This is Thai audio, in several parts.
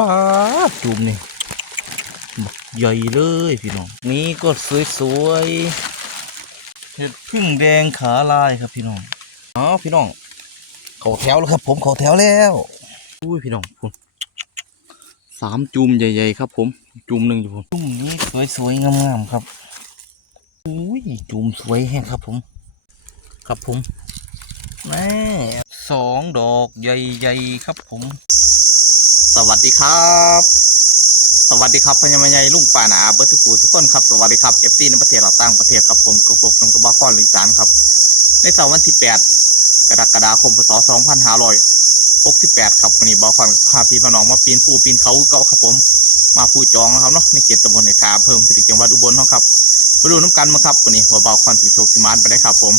ป้าจุ่มนี่บักใหญ่เลยพี่น้อง นี่ก็สวยๆเห็ดพึ่งแดงขาลายครับพี่น้องอ๋อพี่น้อง เขาแถวแล้วครับ ผมเขาแถวแล้วอุ้ยพี่น้องคุณสามจุ่มใหญ่ๆครับ ผม จุ่มหนึ่งอยู่ผมจุ่มนี้สวยๆงามๆครับอุ้ยจุ่มสวยแห้งครับผม ครับผมแม่สองดอกใหญ่ๆครับผม สวัสดีครับ สวัสดีครับพญามายลุงป่าหนาเบิร์ทุกคูทุกคนครับ สวัสดีครับเอฟซีในประเทศเราต่างประเทศครับผมกระผมเป็นกระบะก้อนลิสานครับ ในเสาร์วันที่8กรกฎาคมพศ2568ครับวันนี้บอคอนพาพี่พน้องมาปีนผู้ปีนเขาเก่าครับผม มาผู้จองนะครับเนาะในเขตตำบลในขาเพิ่มสิริจังหวัดอุบลเนาครับไปดูน้ำกันมาครับวันนี้ว่าเบาคอนสีโชคสมานไปได้ครับ ผม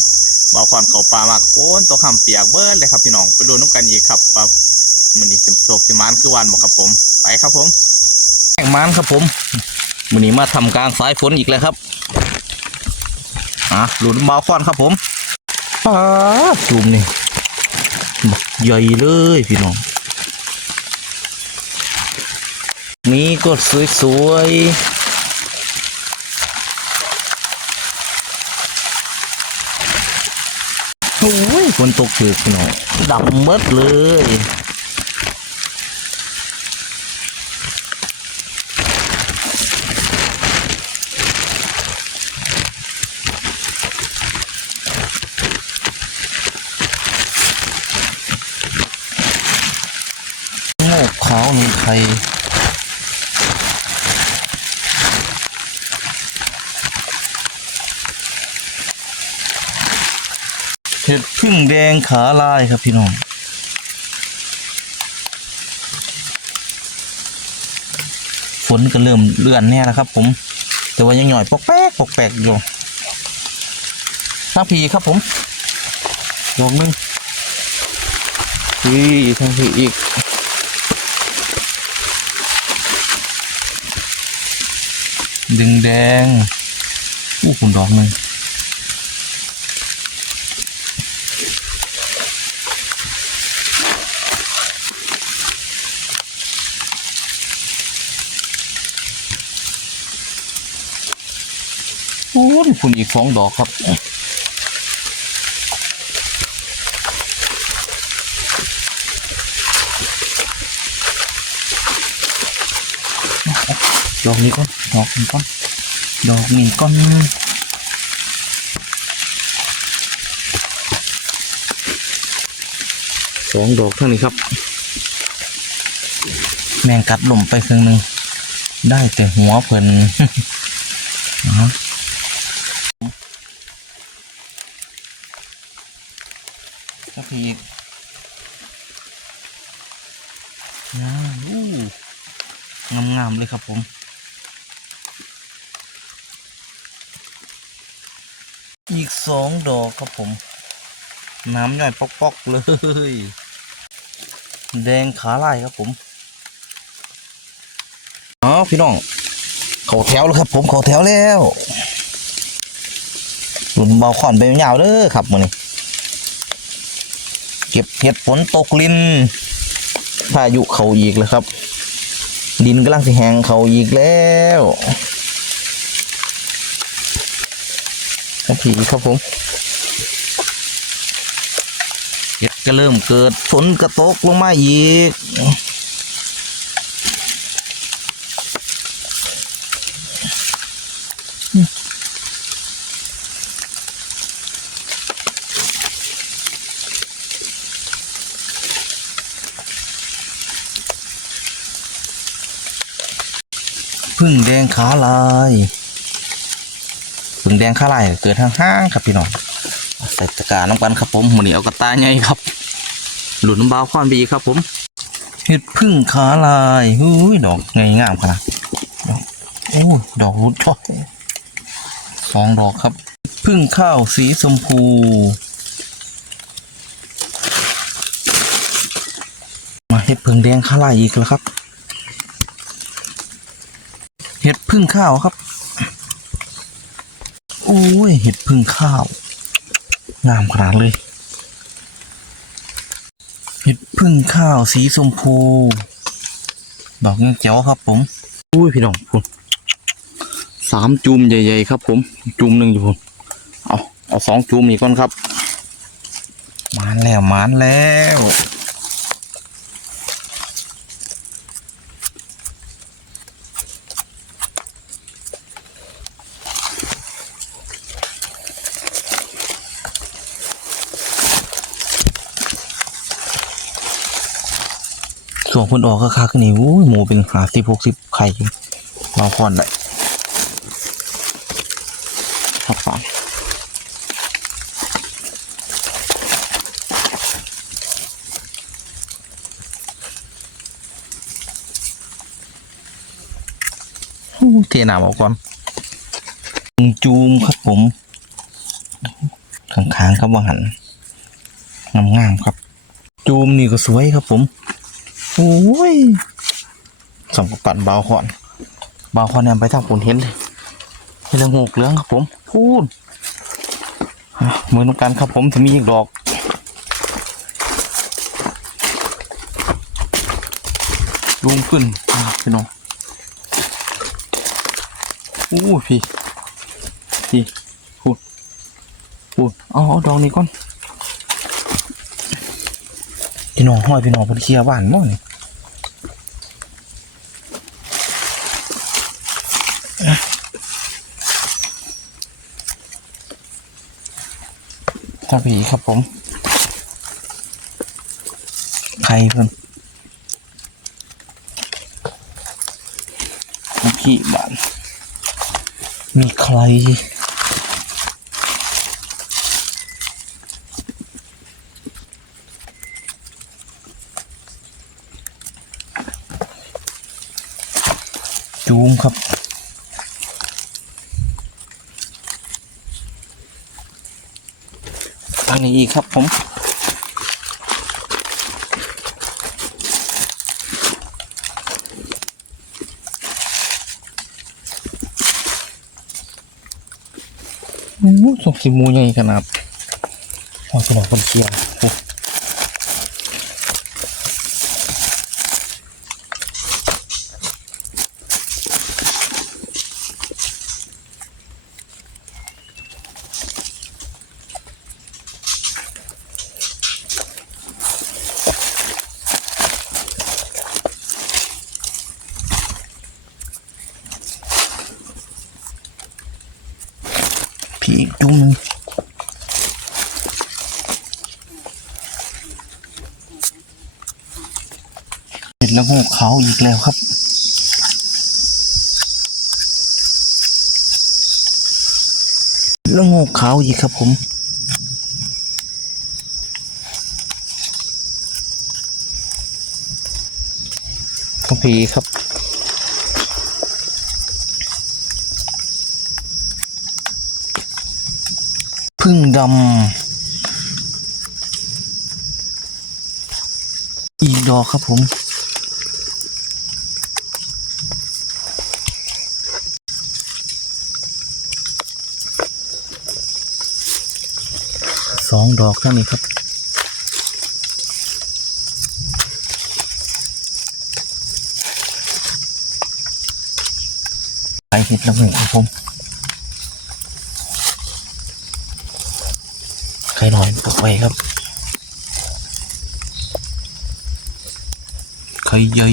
เบาคอนเขาปลามากโอ้นตัวคำเปียกเบิร์ดเลยครับพี่น้องไปดูน้ำกันอีกครับ มันนี้โชคสิมานคือวันบ่ครับผม ไปครับผมแข่งมานครับผมวันนี้มาทำกลางสายฝนอีกแล้วครับอะหลุนเบาคอนครับผมป้าดจุ่มนี่ใหญ่เลยพี่น้องนี่ก็สวยๆโอ้ยฝนตกเกือกพี่น้องดำเบิดเลย ขาวนี่ไทยเห็ดพึ่งแดงขาลายครับพี่น้องฝนก็เริ่มเลื่อนแน่แล้วครับ ผม แต่ว่ายังหน่อยปกแป๊กปกแปกอยู่ทางพีครับผมดอกหนึงนี่ทางพีอีก ดึงแดงอู้คุณดอกหนึ่งโอ้คุณอีกสองดอกครับ ดอกนี้ก่อนดอกนี้ก่อนดอกนี้ก่อนสองดอกเท่านี้ครับ แมงกัดหล่มไปครึ่งหนึ่งได้แต่หัวเพิ่นนะฮะก็พีกนะอู้งามๆเลยครับผม อีกสองดอกครับผม น้ำใหญ่ปอกๆเลย แดงขาลายครับผมอ๋อพี่น้อง เขาแถวแล้วครับ ผมเขาแถวแล้วหลุนเบาขอนไปยาวเด้อครับมือนี้เก็บเห็ดฝนตกลินพายุเขาอีกแล้วครับ ดินกำลังสิแหงเขาอีกแล้วาทีครับผมเห็ดก็เริ่มเกิดฝนกระตกลงมาอีกพึ่งแดงขาลาย แดงขาลายเกิดทางห้างๆครับพี่น้องใส่ตะกร้าน้ำกันครับผมหมือนี้เอากระตายไงครับ หลุดน้ำบาวควานบีครับผมเห็ดพึ่งขาลายหูยดอกไงงามขนาดดอกโอ้ดอกรุดชอบสองดอกครับ พึ่งข้าวสีชมพูมาเห็ดพึ่งแดงขาลายอีกแล้วครับ เห็ดพึ่งข้าวครับ อ้ยเห็ดพึ่งข้าว งามขนาดเลย เห็ดพึ่งข้าวสีชมพู ดอกยังเจ๋วครับผมอุ้ยพี่น้องคุณสามจุ่มใหญ่ๆครับ ผม จุ่มหนึ่งอยู่ผมเอาเอาสองจุ่มนี่ก่อนครับมานแล้วมานแล้ว ส่วนคนออกก็คักนี่อู้หมูเป็นหาสิบหกสิบไข่เราคอนได้ทับสามอู้เทหนามออกก่อนจูมครับผมข้างๆครับว่าหันงามๆครับ จูมนี่ก็สวยครับผม โอ้ยสองกับปั่นเบาขอนเบาขอนเนี่ยไปทางผลเห็นเลยเห็นเรื่องหกเหลืองครับผมพูดมือน้ำกันครับผมจะมีอีกดอกรูมขึ้นพี่น้องอู้พี่พี่พูดพูดเอาเอาดอกนี้ก่อนพี่น้องห้อยพี่น้องเพนเคลียร์บ้านมั้งนี่ ถ้าผีครับผมใครเพิ่นพี่บ้านมีใคร อันนี้อีกครับผมโอ้โหสกสิมูใหญ่ขนาดพอสนองคนเชียร์ จุ้งเห็นแล้วก็เขาอีกแล้วครับแล้วงูขาอีกครับผมต้องพีครับ พึ่งดำอีกดอกครับผมสองดอกเท่านี้ครับไปเห็ดละหนึ่งครับผม ใครหน่อยตกไปครับไข่ใหญ่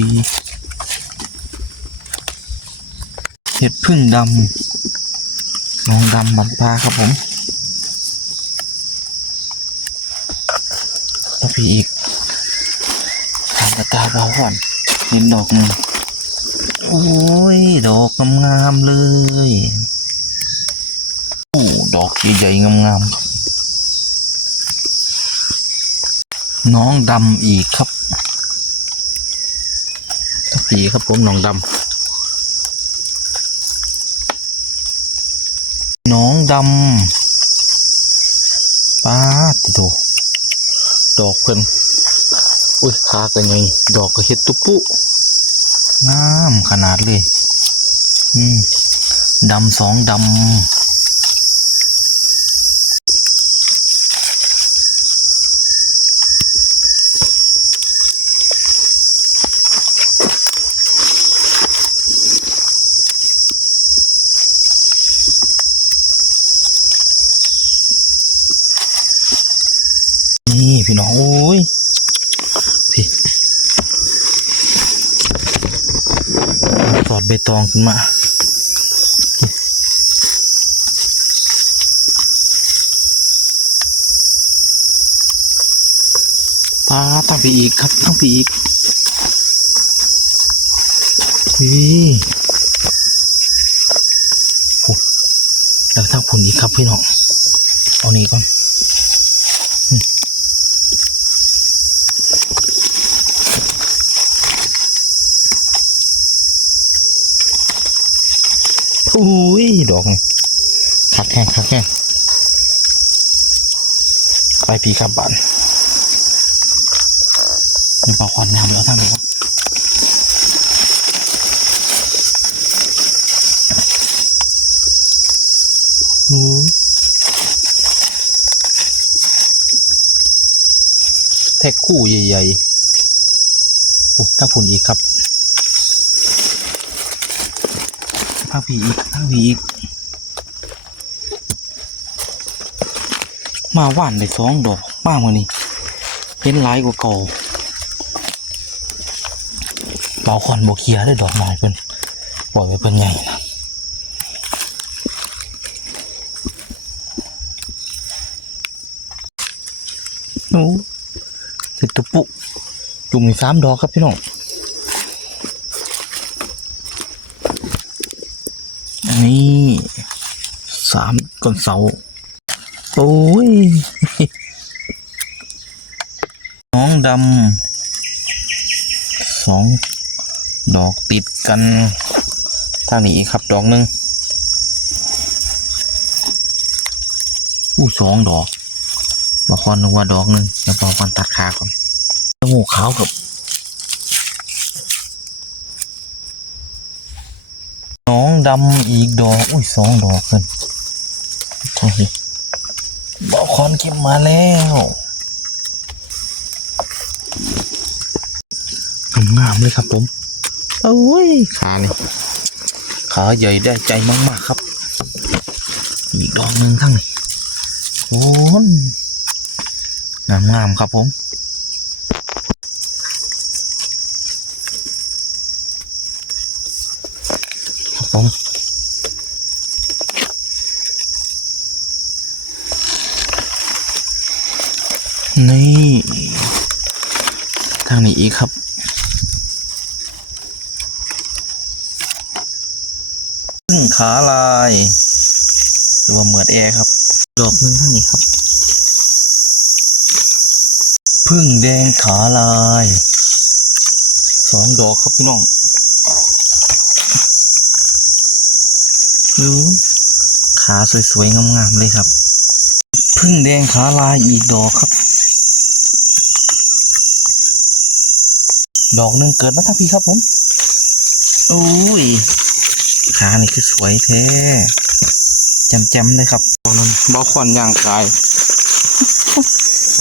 เห็ดพึ่งดำนองดำบันปลาครับผมแล้วพี่อีกทำกระตาเบาก่อนเห็นดอกหนึ่งโอ้ย ดอกงามๆเลย โอ้ ดอกใหญ่ๆงามๆ น้องดำอีกครับตะผีครับผมน้องดำน้องดำป้าดติโตดอกเพิ่นอุ้ยขากันไงดอกก็เห็ดตุปุงามขนาดเลย อืมดำสองดำ ตอดใบตองขึ้นมาปลาตั้งไปอีกครับตั้งไปอีกนี่โอ้แล้วทั้งผลอีกครับพี่น้อง เอานี้ก่อน อืมอุ้ยดอกนี่คักแห้งคักแห้งไปพีครับบ้านมีปลาควันน้ำแล้วท่านครับโอ้แท็กคู่ใหญ่ๆ โอ้ถ้าผุนอีกครับถ้าผีอีกถ้าผีอีก มาหวานไปสองดอกมากกว่านี้เห็นหลายกว่าเก่าเบาควันโบเคียได้ดอกไม้เพิ่นปล่อยไว้เพิ่นใหญ่นะโอ้ติดตุปุจุ่มมีสามดอกครับพี่น้องอันนี้สามก้นเสา โอ้ย น้องดำสองดอกติดกันทางนี้อีกครับ ดอกหนึ่งอู้สองดอกบางคนนึกว่าดอกหนึ่งเดี๋ยวบางคนตัดขาก่อนจมูกขาวกับน้องดำอีกดอก อุ้ยสองดอกกันโอ้ย บอคอนเก็บมาแล้วงามๆเลยครับผมโอ้ยขานี่ขาใหญ่ได้ใจมากๆครับ อีกดอกหนึ่งทั้งนี้โอ้ยงามงามๆครับผมครับผม นี่ ทางนี้อีก ครับพึ่งขาลายหรือว่าเหมือดแอร์ครับ ดอกหนึงเท่านี้ครับ พึ่งแดงขาลายสองดอกครับพี่น้องดูขาสวยๆงามๆเลยครับ พึ่งแดงขาลายอีกดอกครับ ดอกหนึ่งเกิดมาทั้งพี่ครับผมโอ้ยขานี่คือสวยแท้จำๆเลยครับตอนนั้นเบาควันย่างกาย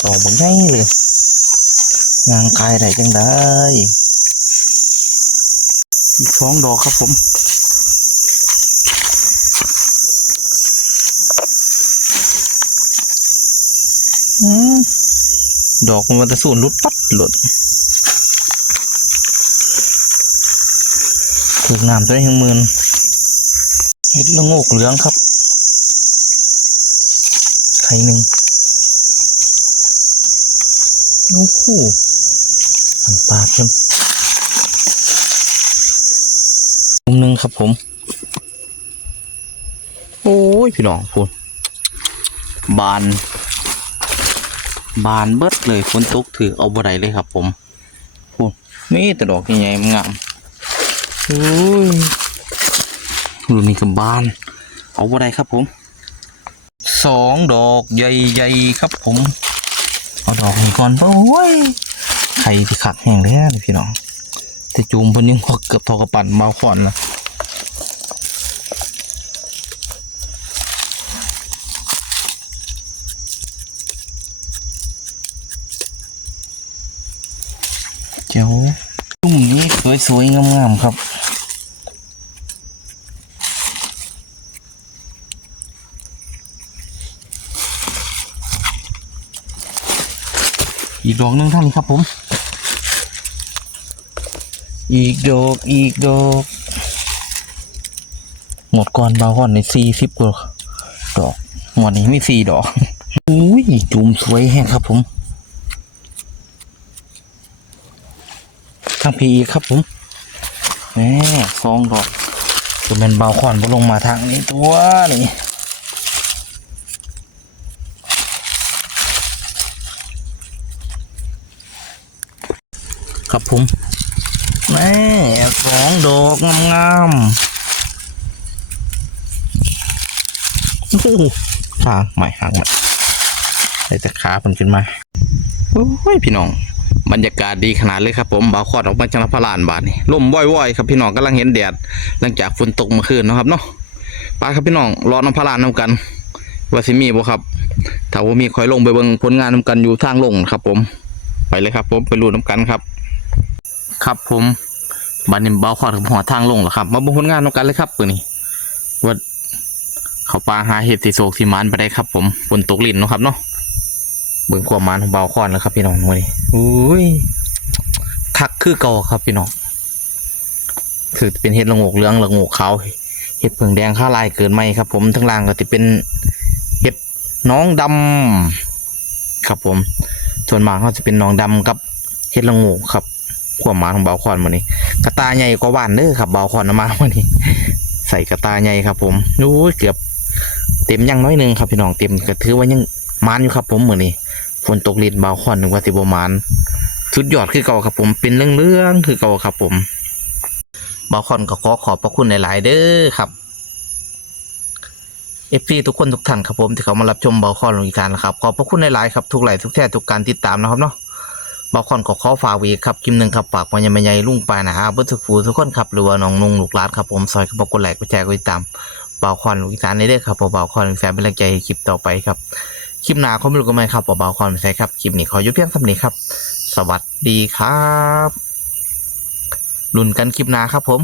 ดอกบังไงเลยย่างกายได้จังได้อีกสองดอกครับผมอืมดอกมันจะสูนรุดปัดหลุด ถูกน้ำตัวเองหมื่นเห็ดละโงกเหลืองครับ ไข่หนึ่งโอ้โหไข่ปลาเพิ่มมุมหนึ่งครับผม โอ้ย พี่น้องพูดบาน บานเบิดเลยฝนตกถือเอาบ่ได้เลยครับผมพูดนี่แต่ดอกใหญ่ๆงาม โอ้ยรุ่นนี้กับบาน เอาบ่ได้ครับผมสองดอกใหญ่ๆครับผม เอาดอกนี้ก่อนโอ้ยไข่ที่ขัดแห้งแล้วพี่น้องแต่จูมเพิ่นยังหกเกือบทอกระปั่นเมาขอนนะเจ้าจุ่มนี้สวยๆงามๆครับ อีกดอกหนึ่งท่านนี้ครับผม อีกดอกอีกดอกหมดก่อนบาก่อนในสี่สิบกว่าดอกหมดนี้ไม่สี่ดอกอุ้ยจุ่มสวยแฮะครับผมทางพีอีกครับผมแหมสองดอกจะเป็นเบาขอนบ่ลงมาทางนี้ตัวนี่ ครับผมแม่สองดอกงามๆโอ้หขาใหม่หางใหม่เลยแต่ขาเพิ่นขึ้นมาโอ้ยพี่น้อง บรรยากาศดีขนาดเลยครับผมบ่าวขอดออกมาจากนพลานบาทนี่ลมว่อยๆครับพี่น้องกำลังเห็นแดดหลังจากฝนตกเมื่อคืนนะครับเนาะไปครับพี่น้องรอน้ำพลานน้ำกันว่าสิมีบ่ครับถ้าว่ามีคอยลงไปเบิ่งผลงานน้ำกันอยู่ทางลงครับผมไปเลยครับผมไปรูน้ำกันครับ ครับผมบันนี้บ่าวขอดกับหัวทางลงแล้วครับ มาบิ่งผลงานน้ำกันเลยครับปืนนี้ว่าเขาปลาหาเห็ดสีโศกสีมันไปได้ครับ ผมฝนตกลิ่นนะครับเนาะเบิ่งความมันของเบาคอนแล้วครับ พี่น้องวันนี้อุ้ยคักคือเก่าครับพี่น้องคือเป็นเห็ดละโงกเหลืองละงกขาวเห็ดเผืองแดงข้าลายเกินไหมครับ ผมทั้งล่างก็จะเป็นเห็ดน้องดำครับผม ส่วนมากเขาจะเป็นน้องดำกับเห็ดละโงกครับ ความหมาของเบาคอนวันนี้ กระตาใหญ่กว่าบ้านเด้อครับเบาคอนเอามาวันนี้ ใส่กระตาใหญ่ครับ ผมโอ้ยเกือบเต็มยังน้อยหนึงครับพี่น้องเต็มก็ถือว่ายังมานอยู่ครับ ผมเหมือนนี้ฝนตกลินเบาคอนหนึ่งว่าสิบมานสุดยอดคือเก่าครับ ผมเป็นเรื่องเรื่องๆคือเก่าครับ ผมเบาคอนก็ขอขอบพระคุณหลาย ๆ เด้อครับเอฟซีทุกคนทุกท่านครับผมที่เขามารับชมเบาคอนลงอีการนะครับขอบพระคุณหลาย ๆ ครับทุกไลทุกแท้ทุกการติดตามนะครับเนาะ บางคอนก็ขอฝากวีครับคลิปหนึ่งครับฝากปัญญามัยใหญ่ลุงปานะฮะเบุตรฟูทุกคนครับหรือว่าน้องนุ่งลูกหลานครับผมซอยครับกดไลค์กดแชร์กดติดตามบาคอนลงอีสานในเด้อครับเบาคอนลงอีการเป็นแรงใจให้คลิปต่อไปครับคลิปหน้าเขาไม่รู้กันไหมครับเบาๆความใช่ครับคลิปนี้ขอยุบเพียงสำนี้ครับ สวัสดีครับลุ้นกันคลิปหน้าครับผม